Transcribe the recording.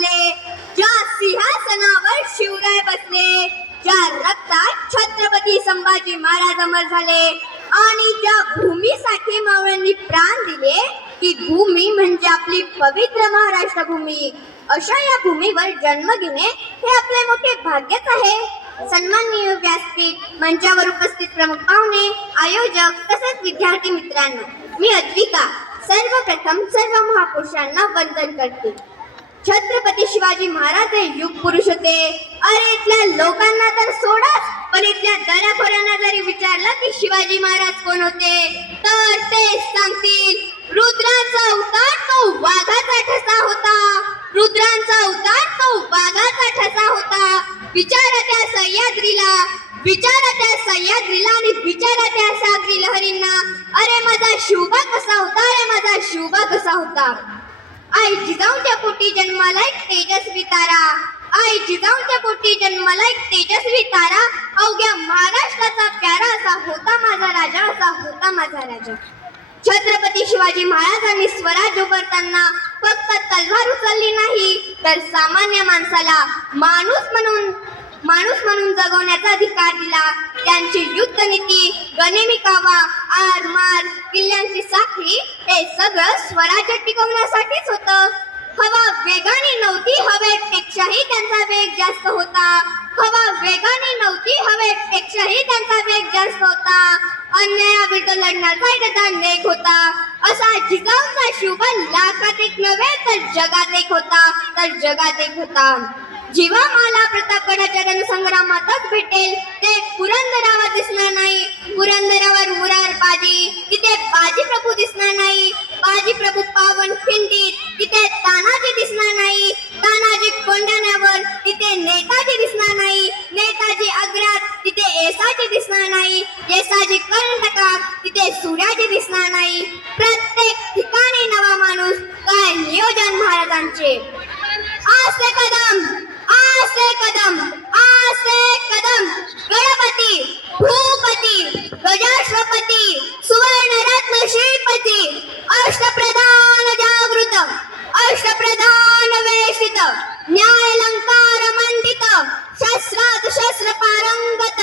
बसले, ज्या सिंहासनावर शिवराय बसले, ज्या रक्तात छत्रपती संभाजी महाराज अमर झाले आणि ज्या भूमीसाठी मावळ्यांनी प्राण दिले, ती भूमी म्हणजे आपली पवित्र महाराष्ट्र भूमी. अशा या भूमीवर जन्म घेणे हे आपले मोठे भाग्यच आहे. सन्माननीय व्यासपीठ, मंचावर उपस्थित प्रमुख पाहुणे, आयोजक तसेच विद्यार्थी मित्रांनो, मी अद्विका सर्वप्रथम सर्व महापुरुषांना वंदन करते. छत्रपती शिवाजी महाराज हे युग पुरुष होते. अरे इथल्या लोकांना तर सोडाच, पण इथल्या दऱ्याखोऱ्यांना जरी विचारलं की शिवाजी महाराज कोण होते, तर ते सांगतील रुद्रांचा अवतार तो वाघाचा ठसा होता. रुद्रांचा अवतार तो वाघाचा ठसा होता. विचारा त्या सह्याद्रीला, विचारा त्या सह्याद्रीला आणि विचारा त्या सागरी लहरींना, अरे माझा शिवबा कसा होता, अरे माझा शिवबा कसा होता. आई जिजाऊच्या पोटी जन्माला एक तेजस्वी तारा, आई जिजाऊच्या पोटी जन्माला एक तेजस्वी तारा, अवघ्या महाराष्ट्राचा प्यारा असा होता माझा राजा, असा होता माझा राजा. छत्रपती शिवाजी महाराजांनी स्वराज्य उभारताना फक्त तलवार उचलली नाही, तर सामान्य माणसाला माणूस म्हणून जगवण्याचा अधिकार दिला. त्यांची युद्धनीती, गनिमी कावा, आर मार, किल्ल्यांची साखळी हे सगळं स्वराज्य टिकवण्यासाठीच होतं. हवा वेगाने नव्हती, हवेपेक्षाही त्यांचा वेग जास्त होता. हवा वेगाने नव्हती, हवेपेक्षाही त्यांचा वेग जास्त होता. अन्यायाविरुद्ध लढण्याचा त्यांचा नेक होता. असा जिजाऊचा शिवबा लाखात एक नव्हे तर जगात एक होता, तर जगात एक होता. जीवा मला प्रतापगडाच्या रणसंग्रामातच भेटेल, ते पुरंदरावर दिसणार नाही. पुरंदरावर मुरार बाजी, तिथे बाजी प्रभू दिसणार नाही. बाजी प्रभू पावन खिंडीत, तिथे तानाजी दिसणार नाही. तानाजी कोंढाण्यावर, तिथे नेताजी दिसणार नाही. नेताजी आग्र्यात, तिथे येसाजी दिसणार नाही. येसाजी कर्नाटकात, तिथे सूर्याजी दिसणार नाही. प्रत्येक ठिकाणी नवा माणूस, काय नियोजन महाराजांचे. आसे कदम, आसे कदम, आसे कदम, गणपती, भूपती, गजाश्वपती, सुवर्णरत्न श्रीपती, अष्टप्रधान जागृत, अष्टप्रधान वेशित, न्यायालंकार मंडित, शस्त्रात शस्त्र पारंगत,